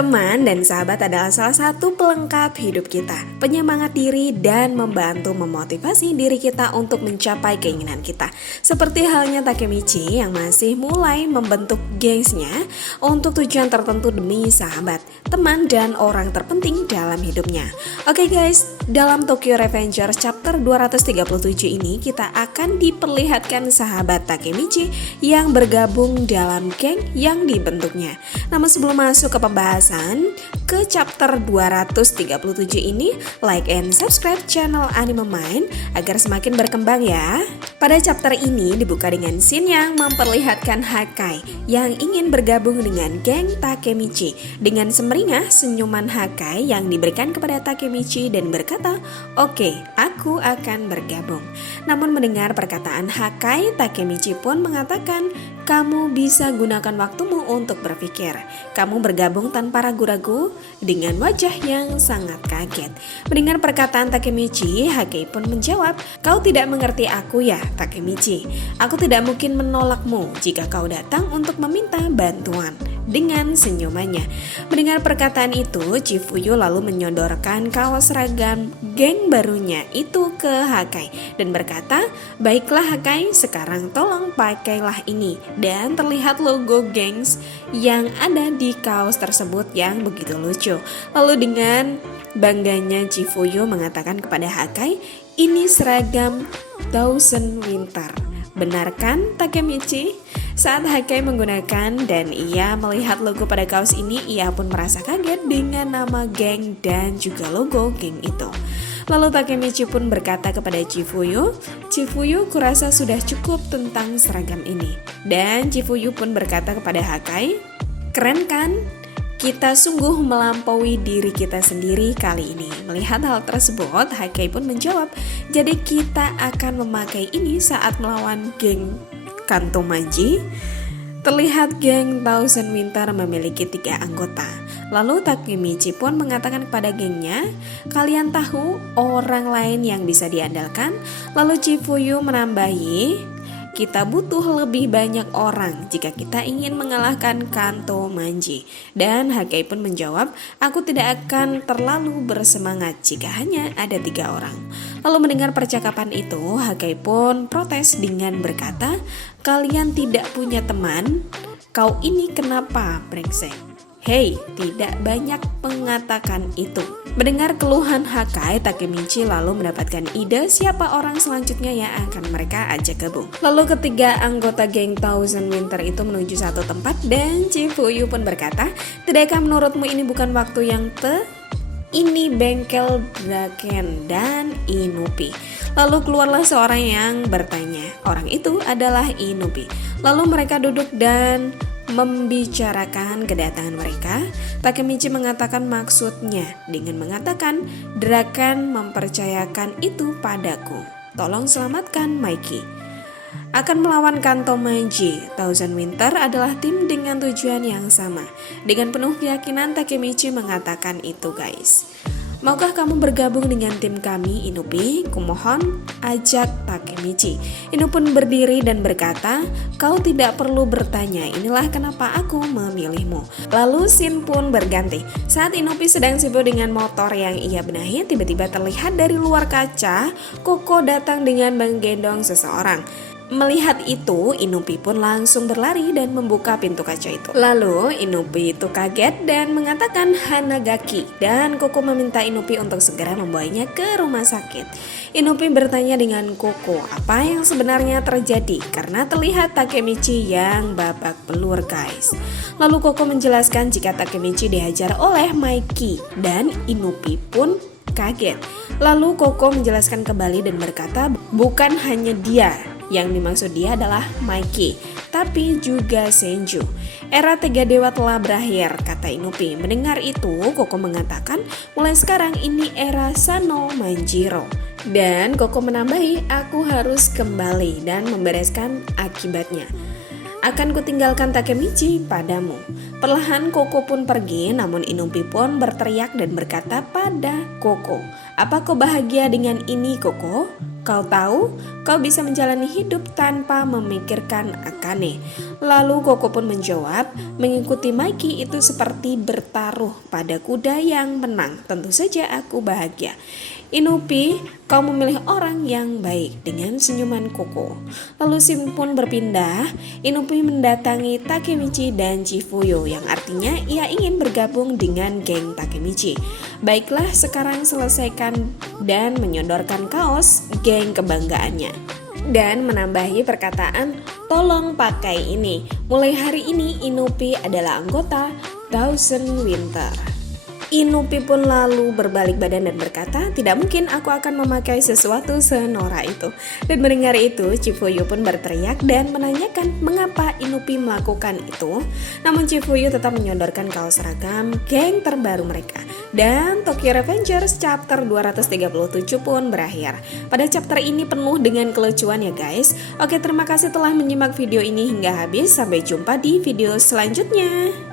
Teman dan sahabat adalah salah satu pelengkap hidup kita, penyemangat diri dan membantu memotivasi diri kita untuk mencapai keinginan kita. Seperti halnya Takemichi yang masih mulai membentuk gengsnya untuk tujuan tertentu demi sahabat, teman, dan orang terpenting dalam hidupnya. Oke guys, dalam Tokyo Revengers chapter 237 ini kita akan diperlihatkan sahabat Takemichi yang bergabung dalam geng yang dibentuknya. Namun sebelum masuk ke pembahasan ke chapter 237 ini, like and subscribe channel Anime Mind agar semakin berkembang ya. Pada chapter ini dibuka dengan scene yang memperlihatkan Hakai yang ingin bergabung dengan geng Takemichi. Dengan semeringah senyuman Hakai yang diberikan kepada Takemichi dan berkata, "Oke, aku akan bergabung." Namun mendengar perkataan Hakai, Takemichi pun mengatakan, "Kamu bisa gunakan waktumu untuk berpikir." Kamu bergabung tanpa ragu-ragu dengan wajah yang sangat kaget. Mendengar perkataan Takemichi, Hakai pun menjawab, "Kau tidak mengerti aku ya, Takemichi. Aku tidak mungkin menolakmu jika kau datang untuk meminta bantuan." Dengan senyumannya. Mendengar perkataan itu, Chifuyu lalu menyodorkan kaos seragam geng barunya itu ke Hakai dan berkata, "Baiklah Hakai, sekarang tolong pakailah ini." Dan terlihat logo gengs yang ada di kaos tersebut yang begitu lucu. Lalu dengan bangganya Chifuyu mengatakan kepada Hakai, "Ini seragam Thousand Winter. Benar kan Takemichi?" Saat Hakai menggunakan dan ia melihat logo pada kaos ini, ia pun merasa kaget dengan nama geng dan juga logo geng itu. Lalu Takemichi pun berkata kepada Chifuyu, "Chifuyu, kurasa sudah cukup tentang seragam ini." Dan Chifuyu pun berkata kepada Hakai, "Keren kan? Kita sungguh melampaui diri kita sendiri kali ini." Melihat hal tersebut, Hakai pun menjawab, "Jadi kita akan memakai ini saat melawan geng Kanto Maji." Terlihat geng Thousand Winter memiliki 3 anggota. Lalu Takemichi pun mengatakan kepada gengnya, "Kalian tahu orang lain yang bisa diandalkan?" Lalu Chifuyu menambahi, "Kita butuh lebih banyak orang jika kita ingin mengalahkan Kanto Manji." Dan Hakai pun menjawab, "Aku tidak akan terlalu bersemangat jika hanya ada 3 orang." Lalu mendengar percakapan itu, Hakai pun protes dengan berkata, "Kalian tidak punya teman? Kau ini kenapa brengsek?" Hei, tidak banyak mengatakan itu. Mendengar keluhan Hakai, Takemichi lalu mendapatkan ide siapa orang selanjutnya yang akan mereka ajak gabung. Lalu ketiga anggota geng Thousand Winter itu menuju satu tempat dan Chifuyu pun berkata, "Tidakkah menurutmu ini bukan waktu yang ini bengkel Draken dan Inupi?" Lalu keluarlah seorang yang bertanya. Orang itu adalah Inupi. Lalu mereka duduk dan membicarakan kedatangan mereka. Takemichi mengatakan maksudnya dengan mengatakan, "Draken mempercayakan itu padaku. Tolong selamatkan Mikey." Akan melawan Kanto Maji, Thousand Winter adalah tim dengan tujuan yang sama. Dengan penuh keyakinan Takemichi mengatakan itu guys. "Maukah kamu bergabung dengan tim kami, Inupi? Kumohon, ajak Takemichi." Inu pun berdiri dan berkata, "Kau tidak perlu bertanya, inilah kenapa aku memilihmu." Lalu scene pun berganti. Saat Inupi sedang sibuk dengan motor yang ia benahi, tiba-tiba terlihat dari luar kaca, Koko datang dengan menggendong seseorang. Melihat itu, Inupi pun langsung berlari dan membuka pintu kaca itu. Lalu Inupi itu kaget dan mengatakan Hanagaki, dan Koko meminta Inupi untuk segera membawanya ke rumah sakit. Inupi bertanya dengan Koko apa yang sebenarnya terjadi karena terlihat Takemichi yang babak belur guys. Lalu Koko menjelaskan jika Takemichi dihajar oleh Mikey dan Inupi pun kaget. Lalu Koko menjelaskan kembali dan berkata bukan hanya dia. Yang dimaksud dia adalah Mikey, tapi juga Senju. Era 3 dewa telah berakhir, kata Inupi. Mendengar itu, Koko mengatakan, mulai sekarang ini era Sano Manjiro. Dan Koko menambahi, aku harus kembali dan membereskan akibatnya. Akan kutinggalkan Takemichi padamu. Perlahan Koko pun pergi, namun Inupi pun berteriak dan berkata pada Koko, "Apa kau bahagia dengan ini, Koko?" Kau tahu, kau bisa menjalani hidup tanpa memikirkan Akane. Lalu Koko pun menjawab, mengikuti Mikey itu seperti bertaruh pada kuda yang menang. Tentu saja aku bahagia. Inupi, kau memilih orang yang baik, dengan senyuman Koko. Lalu Sim pun berpindah. Inupi mendatangi Takemichi dan Chifuyo, yang artinya ia ingin bergabung dengan geng Takemichi. Baiklah, sekarang selesaikan dan menyodorkan kaos geng kebanggaannya. Dan menambahi perkataan, tolong pakai ini. Mulai hari ini Inupi adalah anggota Thousand Winter. Inupi pun lalu berbalik badan dan berkata, tidak mungkin aku akan memakai sesuatu senorak itu. Dan mendengar itu, Chifuyu pun berteriak dan menanyakan mengapa Inupi melakukan itu. Namun Chifuyu tetap menyodorkan kaos seragam geng terbaru mereka. Dan Tokyo Revengers chapter 237 pun berakhir. Pada chapter ini penuh dengan kelucuan ya guys. Oke, terima kasih telah menyimak video ini hingga habis. Sampai jumpa di video selanjutnya.